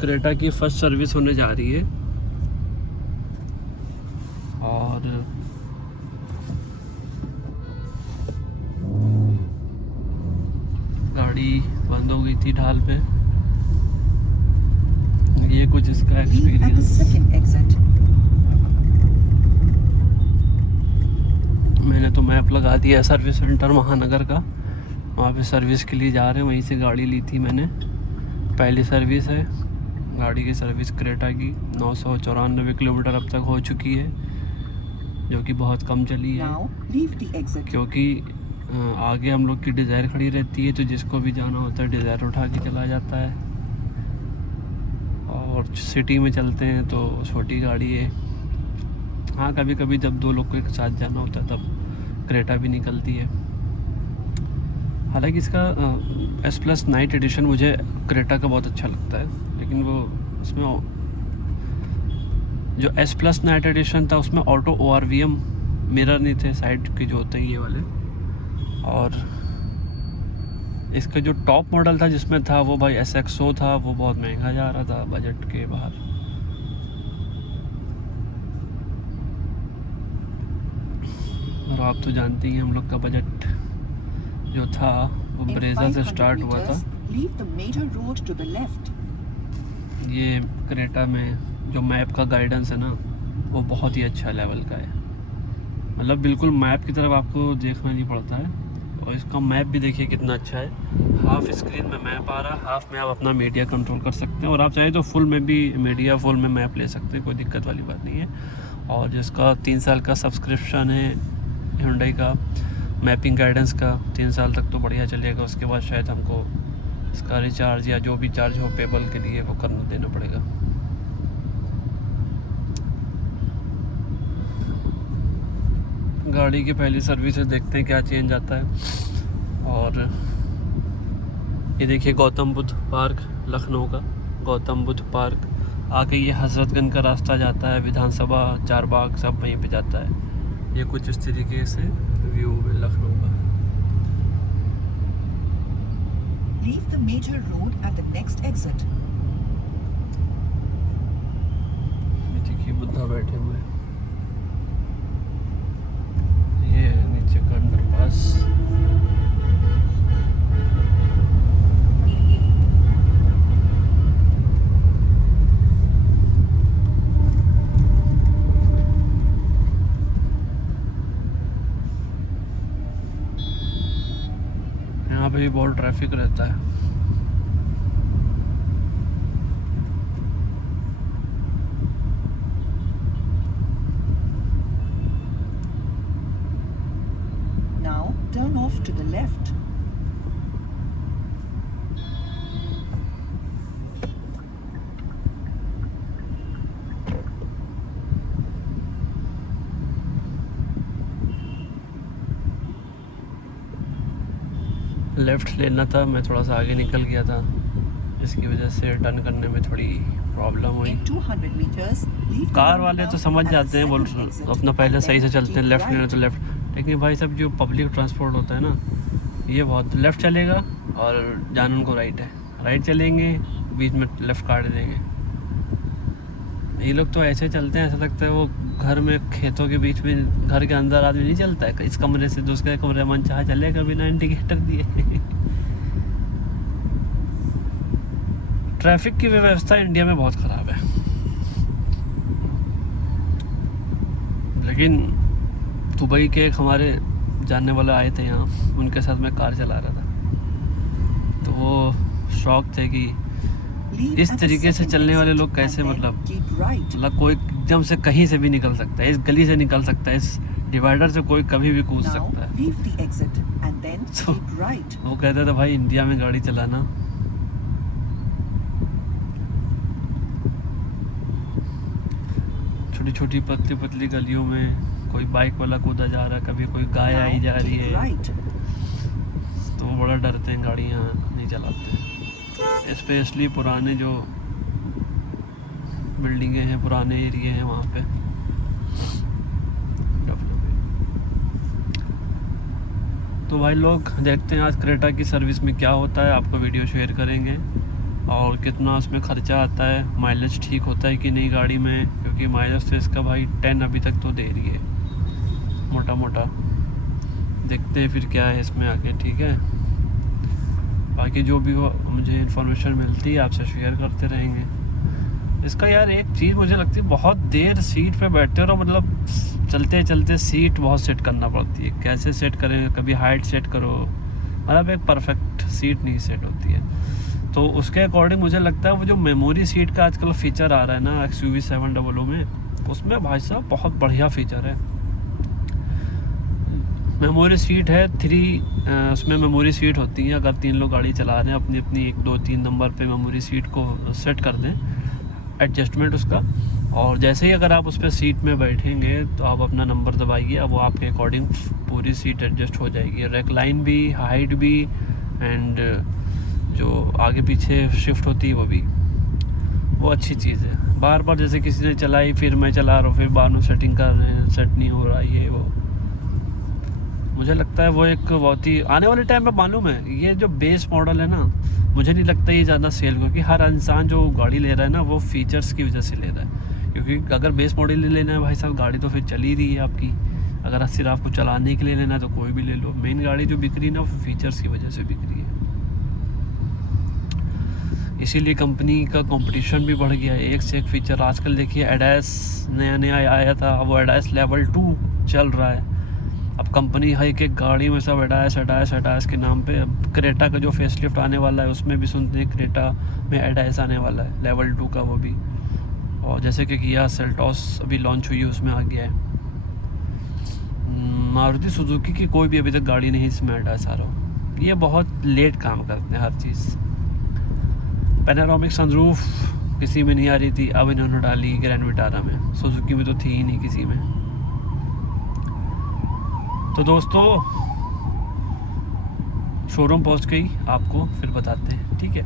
Creta की first service होने जा रही है और गाड़ी बंद हो गई थी ढाल पे। ये कुछ इसका एक्सपीरियंस। मैंने तो मैप लगा दिया है सर्विस सेंटर महानगर का, वहाँ पे सर्विस के लिए जा रहे हैं। वहीं से गाड़ी ली थी मैंने, पहली सर्विस है गाड़ी की। सर्विस क्रेटा की 994 किलोमीटर अब तक हो चुकी है, जो कि बहुत कम चली है क्योंकि आगे हम लोग की डिज़ायर खड़ी रहती है, तो जिसको भी जाना होता है डिज़ायर उठा के चला जाता है। और सिटी में चलते हैं तो छोटी गाड़ी है। हाँ, कभी कभी जब दो लोग को एक साथ जाना होता है तब क्रेटा भी निकलती है। हालांकि इसका S+ नाइट एडिशन मुझे क्रेटा का बहुत अच्छा लगता है, लेकिन वो इसमें जो S+ नाइट एडिशन था उसमें ऑटो ORVM मिरर नहीं थे, साइड के जो होते हैं ये वाले। और इसका जो टॉप मॉडल था जिसमें था वो भाई SXO था, वो बहुत महंगा जा रहा था, बजट के बाहर। और आप तो जानते ही हैं हम लोग का बजट जो था वो ब्रेजा से स्टार्ट हुआ था। ये क्रेटा में जो मैप का गाइडेंस है ना वो बहुत ही अच्छा लेवल का है, मतलब बिल्कुल मैप की तरफ आपको देखना नहीं पड़ता है। और इसका मैप भी देखिए कितना अच्छा है, हाफ स्क्रीन में मैप आ रहा है, हाफ में आप अपना मीडिया कंट्रोल कर सकते हैं, और आप चाहे तो फुल में भी मीडिया फुल में मैप ले सकते हैं, कोई दिक्कत वाली बात नहीं है। और जिसका 3 साल का सब्सक्रिप्शन है Hyundai का मैपिंग गाइडेंस का, 3 साल तक तो बढ़िया चलेगा। उसके बाद शायद हमको इसका रिचार्ज या जो भी चार्ज हो पेबल के लिए वो करना देना पड़ेगा। गाड़ी की पहली सर्विस है, देखते हैं क्या चेंज आता है। और ये देखिए गौतम बुद्ध पार्क, लखनऊ का गौतम बुद्ध पार्क। आगे ये हजरतगंज का रास्ता जाता है, विधानसभा, चारबाग सब वहीं पे जाता है। ये कुछ इस तरीके से व्यू है लखनऊ का। Leave the major road at the next exit. ये देखिए बुद्धा बैठे हुए, ये नीचे का अंडरपास। यहाँ पे भी बहुत ट्रैफिक रहता है। Now turn off to the left. Left लेना था, मैं थोड़ा सा आगे निकल गया था, इसकी वजह से टर्न करने में थोड़ी प्रॉब्लम हुई। 200 meters, leave the car road वाले तो now समझ at the जाते हैं, बोल second exit अपना पहले and सही से then चलते हैं, keep लेफ़्ट लेना right. तो लेफ़्ट। लेकिन भाई सब जो पब्लिक ट्रांसपोर्ट होता है ना, ये बहुत लेफ़्ट चलेगा और जाना उनको राइट है, राइट चलेंगे बीच में लेफ़्ट काट देंगे। ये लोग तो ऐसे चलते हैं, ऐसा लगता है वो घर में खेतों के बीच में, घर के अंदर आदमी नहीं चलता है, इस कमरे से दूसरे कमरे मन चाह चलेगा बिना इंडिकेटर दिए। ट्रैफिक की व्यवस्था इंडिया में बहुत ख़राब है, लेकिन दुबई के एक हमारे जानने वाले आए थे यहाँ, उनके साथ मैं कार चला रहा था, तो वो शौक थे कि इस तरीके से चलने वाले लोग कैसे, मतलब कोई एकदम से कहीं से भी निकल सकता है, इस गली से निकल सकता है, इस डिवाइडर से कोई कभी भी कूद सकता है। तो वो कहते थे भाई इंडिया में गाड़ी चलाना छोटी छोटी पतली पतली गलियों में कोई बाइक वाला कूदा जा रहा है, कभी कोई गाय आई जा रही है, तो वो बड़ा डरते हैं, गाड़ियाँ नहीं चलाते। स्पेशली पुराने जो बिल्डिंगें हैं, पुराने एरिए हैं वहाँ पे। तो भाई लोग देखते हैं आज क्रेटा की सर्विस में क्या होता है, आपको वीडियो शेयर करेंगे। और कितना उसमें ख़र्चा आता है, माइलेज ठीक होता है कि नहीं गाड़ी में, क्योंकि माइलेज तो इसका भाई 10 अभी तक तो दे रही है मोटा मोटा। देखते हैं फिर क्या है इसमें आगे, ठीक है। बाकी जो भी हो मुझे इन्फॉर्मेशन मिलती है आपसे शेयर करते रहेंगे। इसका यार एक चीज़ मुझे लगती है, बहुत देर सीट पे बैठते हो ना, मतलब चलते चलते सीट बहुत सेट करना पड़ती है। कैसे सेट करें, कभी हाइट सेट करो, मतलब एक परफेक्ट सीट नहीं सेट होती है। तो उसके अकॉर्डिंग मुझे लगता है वो जो मेमोरी सीट का आजकल फीचर आ रहा है ना XUV 700 में, उसमें भाई साहब बहुत बढ़िया फीचर है। मेमोरी सीट है 3, उसमें मेमोरी सीट होती है। अगर 3 लोग गाड़ी चला रहे हैं, अपनी अपनी 1 2 3 नंबर पे मेमोरी सीट को सेट कर दें, एडजस्टमेंट उसका, और जैसे ही अगर आप उस पर सीट में बैठेंगे तो आप अपना नंबर दबाइए, अब वो आपके अकॉर्डिंग पूरी सीट एडजस्ट हो जाएगी, रेक्लाइन भी, हाइट भी, एंड जो आगे पीछे शिफ्ट होती है वो भी। वो अच्छी चीज़ है। बार बार जैसे किसी ने चलाई, फिर मैं चला रहा हूँ, फिर बाद में सेटिंग कर रहे हैं, सेट नहीं हो रहा, ये वो। मुझे लगता है वो एक बहुत ही आने वाले टाइम में, मालूम है ये जो बेस मॉडल है ना, मुझे नहीं लगता ये ज़्यादा सेल, क्योंकि हर इंसान जो गाड़ी ले रहा है ना वो फीचर्स की वजह से ले रहा है। क्योंकि अगर बेस मॉडल ले लेना है भाई साहब, गाड़ी तो फिर चल ही रही है आपकी। अगर सिर्फ आपको चलाने के लिए लेना है तो कोई भी ले लो, मेन गाड़ी जो बिक रही है ना वो फीचर्स की वजह से बिक रही है। इसीलिए कंपनी का कंपटीशन भी बढ़ गया है, एक से एक फीचर। आजकल देखिए एडास नया नया आया था, वो एडास लेवल 2 चल रहा है। अब कंपनी है कि गाड़ी में सब एडास के नाम पे। अब क्रेटा का जो फेसलिफ्ट आने वाला है उसमें भी सुनते हैं क्रेटा में एडास आने वाला है लेवल 2 का, वो भी। और जैसे कि किया सेल्टॉस अभी लॉन्च हुई है, उसमें आ गया है। मारुति सुजुकी की कोई भी अभी तक गाड़ी नहीं इसमें एडास आ रहा हो। ये बहुत लेट काम करते हैं हर चीज़। पैनोरामिक सनरूफ किसी में नहीं आ रही थी, अब इन्होंने डाली ग्रैंड विटारा में। सुजुकी में तो थी ही नहीं किसी में। तो दोस्तों शोरूम पहुंच गई, आपको फिर बताते हैं, ठीक है।